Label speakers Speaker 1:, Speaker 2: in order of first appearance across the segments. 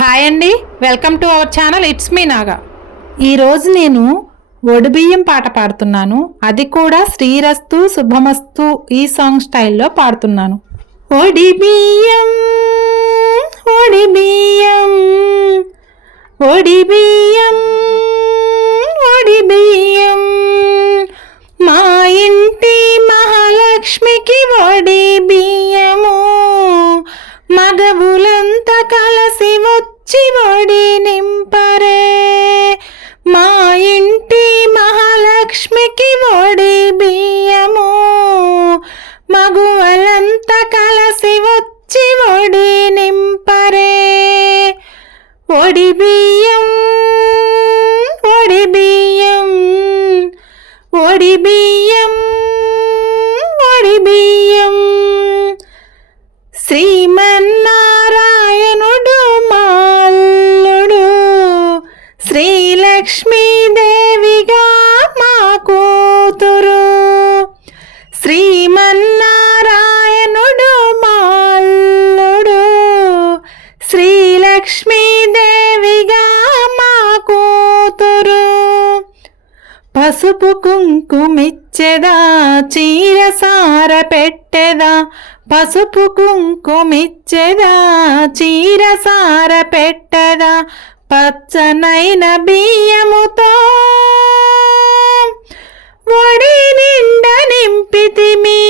Speaker 1: Hi అండి. Welcome to our channel. It's మీ నాగా. ఈరోజు నేను ఒడిబియ్యం పాట పాడుతున్నాను. అది కూడా శ్రీరస్తు శుభమస్తు ఈ సాంగ్ స్టైల్లో పాడుతున్నాను. ఒడిబియ్యం ఒడిబియ్యం ఒడిబియ్యం ఒడిబియ్యం మా ఇంటి మహాలక్ష్మికి ఒడి మహాలక్ష్మికి వడి బియ్యము మగువల పసుపు కుంకుమిచ్చెదా చీర సార పెట్టెదా? పసుపు కుంకుమిచ్చెదా చీర సార పెట్టెదా? పచ్చనైన బియ్యముతో ఒడి నిండ నింపితిమి.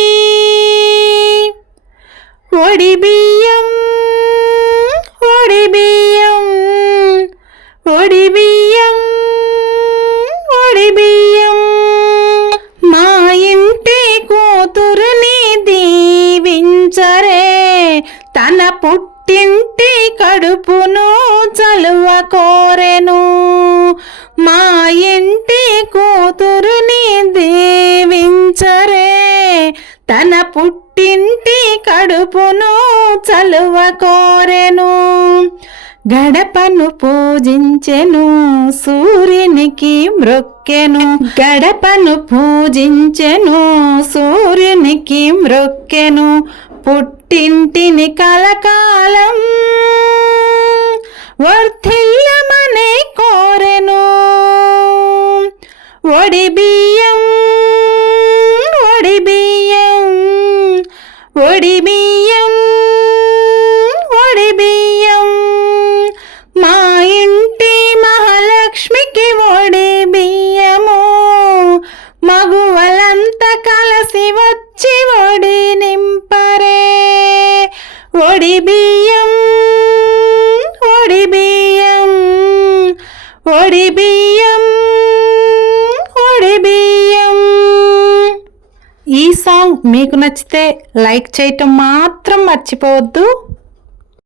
Speaker 1: ఒడి పుట్టింటి కడుపును చలువ కోరెను మా ఇంటి కూతురుని దీవించరే. తన పుట్టింటి కడుపును చలువ కోరెను గడపను పూజించెను సూర్యునికి మ్రొక్కెను. గడపను పూజించెను సూర్యునికి మ్రొక్కెను. పుట్టింటిని కలకాలం వర్ధిల్లమనే కోరెను. ఒడి బియ్యం ఒడి ఒడి బియ్యం ఒడి బియ్యం ఒడి బియ్యం ఒడి బియ్యం. ఈ సాంగ్ మీకు నచ్చితే లైక్ చేయటం మాత్రం మర్చిపోవద్దు.